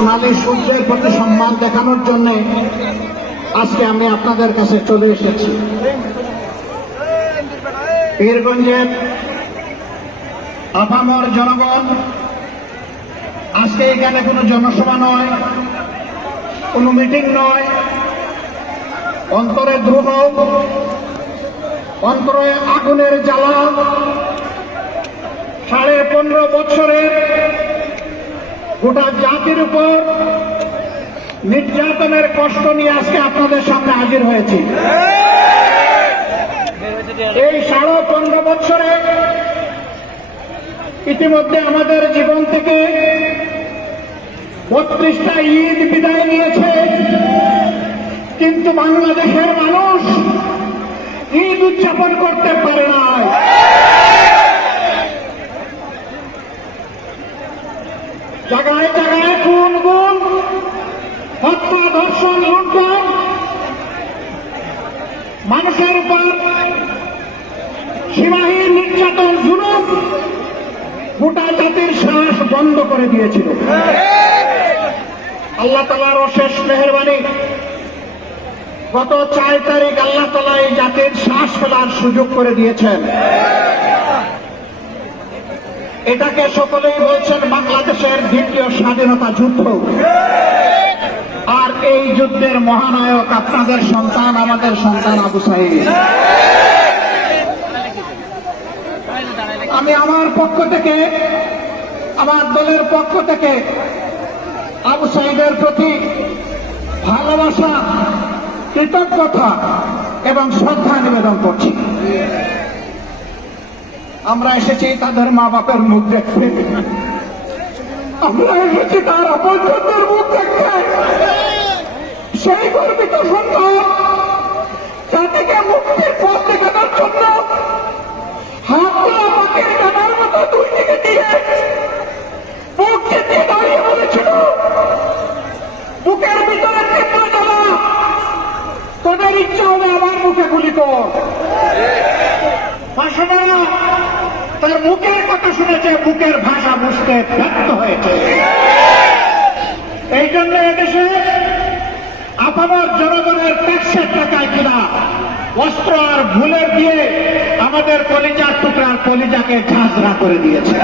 সোনালী সূর্যের প্রতি সম্মান দেখানোর জন্য আজকে আমি আপনাদের কাছে চলে এসেছি পীরগঞ্জের আপামর জনগণ আজকে এখানে কোনো জনসভা নয় কোনো মিটিং নয় অন্তরে দ্রুহ অন্তরে আগুনের জ্বালা সাড়ে পনেরো বছরের গোটা জাতির উপর নির্যাতনের কষ্ট নিয়ে আজকে আপনাদের সামনে হাজির হয়েছি এই সাড়ে পনেরো বছরে ইতিমধ্যে আমাদের জীবন থেকে বত্রিশটা ঈদ বিদায় নিয়েছে কিন্তু বাংলাদেশের মানুষ ঈদ উদযাপন করতে পারে না জায়গায় জায়গায় কোন গুণ হত্যা ধর্ষণ লুণ্ঠন মানুষের উপর সীমাহীন নির্যাতন জুলুম গোটা জাতির শ্বাস বন্ধ করে দিয়েছিল আল্লাহ তালার অশেষ মেহরবানি গত চার তারিখ আল্লাহ তালা এই জাতির শ্বাস ফেলার সুযোগ করে দিয়েছেন এটাকে সকলেই বলছেন বাংলাদেশের দ্বিতীয় স্বাধীনতা যুদ্ধ আর এই যুদ্ধের মহানায়ক আপনাদের সন্তান আমাদের সন্তান আবু সাহেব আমি আমার পক্ষ থেকে আমার দলের পক্ষ থেকে আবু সাহেবের প্রতি ভালোবাসা কৃতজ্ঞতা এবং শ্রদ্ধা নিবেদন করছি আমরা এসেছি তাদের মা বাপের মুখ দেখতে আমরা এসেছি তার অপরের মুখ দেখতে সেই গর্বিত সন্তান জাতিকে মুক্তির পথ দেখানোর জন্য হাতগুলো পাখির কাটার মতো দুই দিকে দিয়ে দাঁড়িয়ে বলেছিল বুকের ভিতরে তোদের ইচ্ছা হবে আমার মুখে গুলি কর বাসনা তাহলে মুখের কথা শুনেছে বুকের ভাষা বুঝতে ব্যর্থ হয়েছে এই জন্য এদেশে আপনার জনগণের ট্যাক্সের টাকায় কিনা অস্ত্র আর ভুলে দিয়ে আমাদের কলিজার টুকরার কলিজাকে ঝাঁঝরা করে দিয়েছে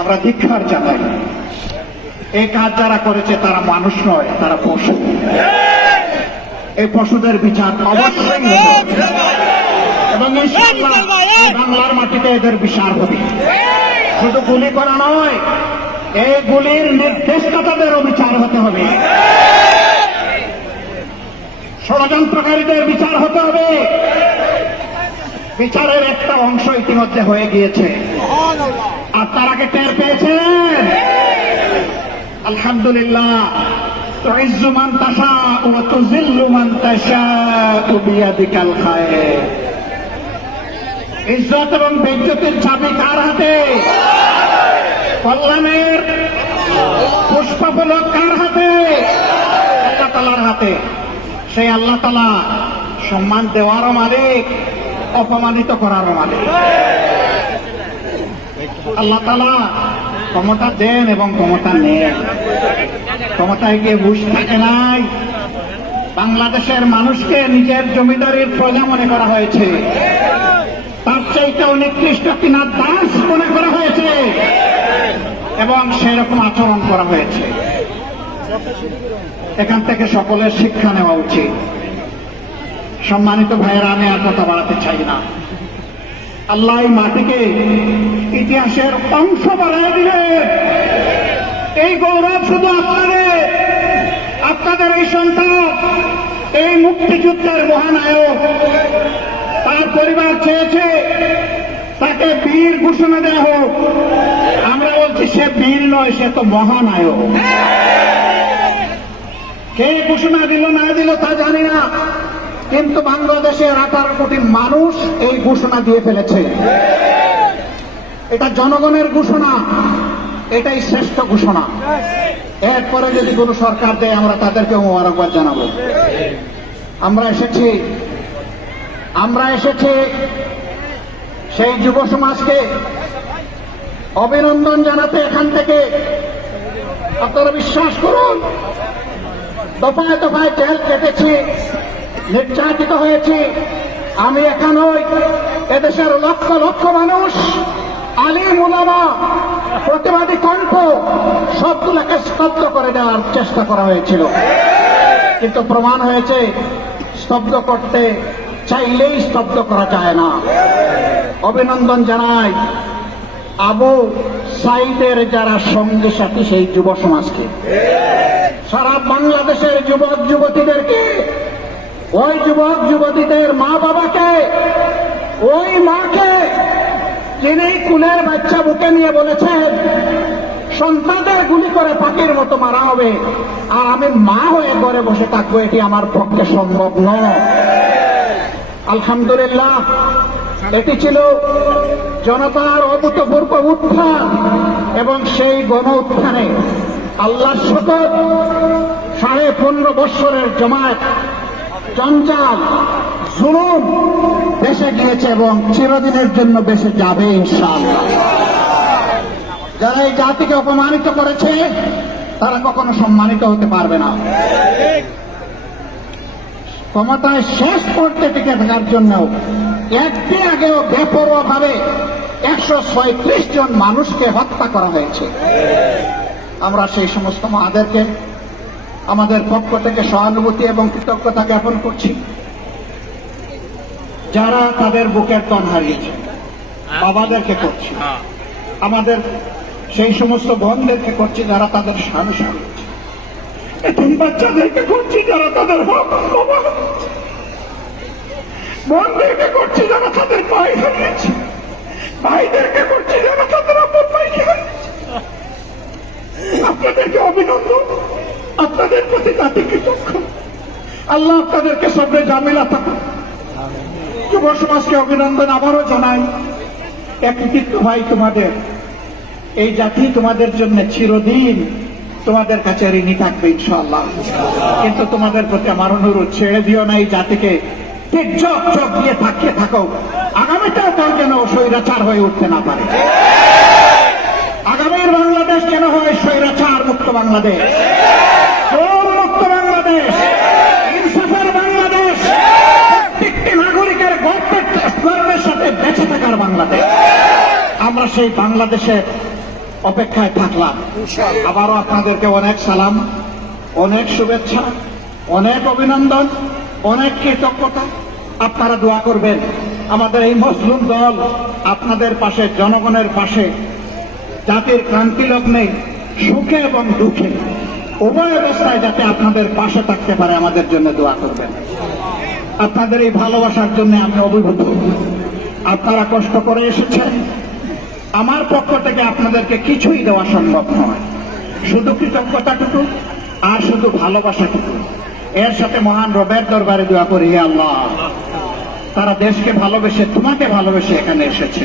আমরা দীক্ষার জানাই এই কাজ যারা করেছে তারা মানুষ নয় তারা পশু এই পশুদের বিচার অবশ্যই এবং ইনশাআল্লাহ এই বাংলার মাটিতে এদের বিচার হবে শুধু গুলি করা নয় এই গুলির নির্দেশদাতাদেরও বিচার হতে হবে ষড়যন্ত্রকারীদের বিচার হতে হবে বিচারের একটা অংশ ইতিমধ্যে হয়ে গিয়েছে আর তার আগে টের পেয়েছেন আলহামদুলিল্লাহ تعز من تشاء وتذل من تشاء بيدك الخير ইজ্জত এবং বিদ্যুতের চাবি কার হাতে কল্যাণের পুষ্পফলক কার হাতে আল্লাহ তালার হাতে সেই আল্লাহ তালা সম্মান দেওয়ারও মালিক অপমানিত করারও মালিক আল্লাহ তালা ক্ষমতা দেন এবং ক্ষমতা নেন ক্ষমতায় গিয়ে ঘুষ থাকে নাই বাংলাদেশের মানুষকে নিজের জমিদারির প্রজা মনে করা হয়েছে তার চাইতেও নিকৃষ্ট কিনা দাস মনে করা হয়েছে এবং সেই রকম আচরণ করা হয়েছে এখান থেকে সকলের শিক্ষা নেওয়া উচিত সম্মানিত ভাইয়েরা আমি আর কথা বাড়াতে চাই না আল্লাহ এই মাটিকে ইতিহাসের অংশ বাড়াই দিলে এই গৌরব শুধু আপনাদের আপনাদের এই সন্তান এই মুক্তিযুদ্ধের মহানায়ক তার পরিবার চেয়েছে তাকে বীর ঘোষণা দেওয়া হোক আমরা বলছি সে বীর নয় সে তো মহানায়ক কে ঘোষণা দিল না দিল তা জানি না কিন্তু বাংলাদেশের আঠারো কোটি মানুষ এই ঘোষণা দিয়ে ফেলেছে এটা জনগণের ঘোষণা এটাই শ্রেষ্ঠ ঘোষণা এরপরে যদি কোনো সরকার দেয় আমরা তাদেরকে মোবারকবাদ জানাবো আমরা এসেছি আমরা এসেছি সেই যুব সমাজকে অভিনন্দন জানাতে এখান থেকে আপনারা বিশ্বাস করুন দফায় দফায় জেল কেটেছি নির্যাতিত হয়েছি আমি এখানই এদেশের লক্ষ লক্ষ মানুষ আলী মুলামা প্রতিবাদী কণ্ঠ সবগুলোকে স্তব্ধ করে দেওয়ার চেষ্টা করা হয়েছিল কিন্তু প্রমাণ হয়েছে স্তব্ধ করতে চাইলেই স্তব্ধ করা যায় না অভিনন্দন জানাই আবু সাইদের যারা সঙ্গে সাথী সেই যুব সমাজকে সারা বাংলাদেশের যুবক যুবতীদেরকে ওই যুবক যুবতীদের মা বাবাকে ওই মাকে যিনি কুলের বাচ্চা বুকে নিয়ে বলেছেন সন্তানদের গুলি করে পাখির মতো মারা হবে আর আমি মা হয়ে ঘরে বসে থাকবো এটি আমার পক্ষে সম্ভব নয় আলহামদুলিল্লাহ এটি ছিল জনতার অভূতপূর্ব উত্থান এবং সেই গণ উত্থানে আল্লাহর শপথ সাড়ে পনেরো বৎসরের জমায়েত চঞ্চাল জুলুম বেসে গিয়েছে এবং চিরদিনের জন্য বেশে যাবে ইনশাল যারা এই জাতিকে অপমানিত করেছে তারা কখনো সম্মানিত হতে পারবে না ক্ষমতায় শেষ করতে টিকে থাকার জন্য একদিন আগেও বেপরোয়াভাবে একশো ছয়ত্রিশ জন মানুষকে হত্যা করা হয়েছে আমরা সেই সমস্ত মাদেরকে আমাদের পক্ষ থেকে সহানুভূতি এবং কৃতজ্ঞতা জ্ঞাপন করছি যারা তাদের বুকের তন হারিয়েছে বাবাদেরকে করছি আমাদের সেই সমস্ত বোনদেরকে করছি যারা তাদের স্বামী স্বামী বাচ্চাদেরকে করছি যারা তাদের হক বন্ধুকে করছি যারা তাদের পায়ে হারিয়েছি ভাইদেরকে করছি যারা তাদের আপন পায়ে হারিয়েছি আপনাদেরকে অভিনন্দন আপনাদের প্রতি জাতি কৃতজ্ঞ আল্লাহ আপনাদেরকে সবরে জামিলা থাকুন যুব সমাজকে অভিনন্দন আবারও জানাই এক কৃতিত্ব ভাই তোমাদের এই জাতি তোমাদের জন্য চিরদিন তোমাদের কাছে ঋণী থাকবে ইনশাল্লাহ কিন্তু তোমাদের প্রতি আমার অনুরোধ ছেড়ে দিও না এই জাতিকে চোখ চোখ দিয়ে থাকিয়ে থাকো আগামীটা কেউ যেন স্বৈরাচার হয়ে উঠতে না পারে আগামীর বাংলাদেশ যেন হয় স্বৈরাচার মুক্ত বাংলাদেশ মুক্ত বাংলাদেশ ইনসাফের বাংলাদেশ প্রত্যেকটি নাগরিকের গভর্নমেন্ট ধর্মের সাথে বেঁচে থাকার বাংলাদেশ আমরা সেই বাংলাদেশে অপেক্ষায় থাকলাম আবারও আপনাদেরকে অনেক সালাম অনেক শুভেচ্ছা অনেক অভিনন্দন অনেক কৃতজ্ঞতা আপনারা দোয়া করবেন আমাদের এই মসলুম দল আপনাদের পাশে জনগণের পাশে জাতির ক্রান্তি লগ্নে সুখে এবং দুঃখে উভয় অবস্থায় যাতে আপনাদের পাশে থাকতে পারে আমাদের জন্য দোয়া করবেন আপনাদের এই ভালোবাসার জন্য আমি অভিভূত আপনারা কষ্ট করে এসেছেন আমার পক্ষ থেকে আপনাদেরকে কিছুই দেওয়া সম্ভব নয় শুধু কৃতজ্ঞতাটুকু আর শুধু ভালোবাসাটুকু এর সাথে মহান রবের দরবারে দোয়া করি আল্লাহ তারা দেশকে ভালোবেসে তোমাকে ভালোবেসে এখানে এসেছে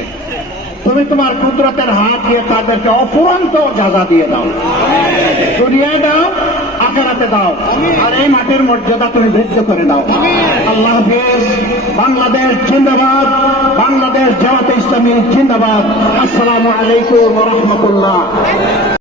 তুমি তোমার কুদরতের হাত দিয়ে তাদেরকে অফুরন্ত জাজা দিয়ে দাও দুনিয়ায় দাও আকারাতে দাও আর এই মাটির মর্যাদা তুমি ধৈর্য করে দাও আল্লাহ হাফিজ বাংলাদেশ জিন্দাবাদ বাংলাদেশ জামাতে ইসলামী জিন্দাবাদ আসসালামু আলাইকুম রহমতুল্লাহ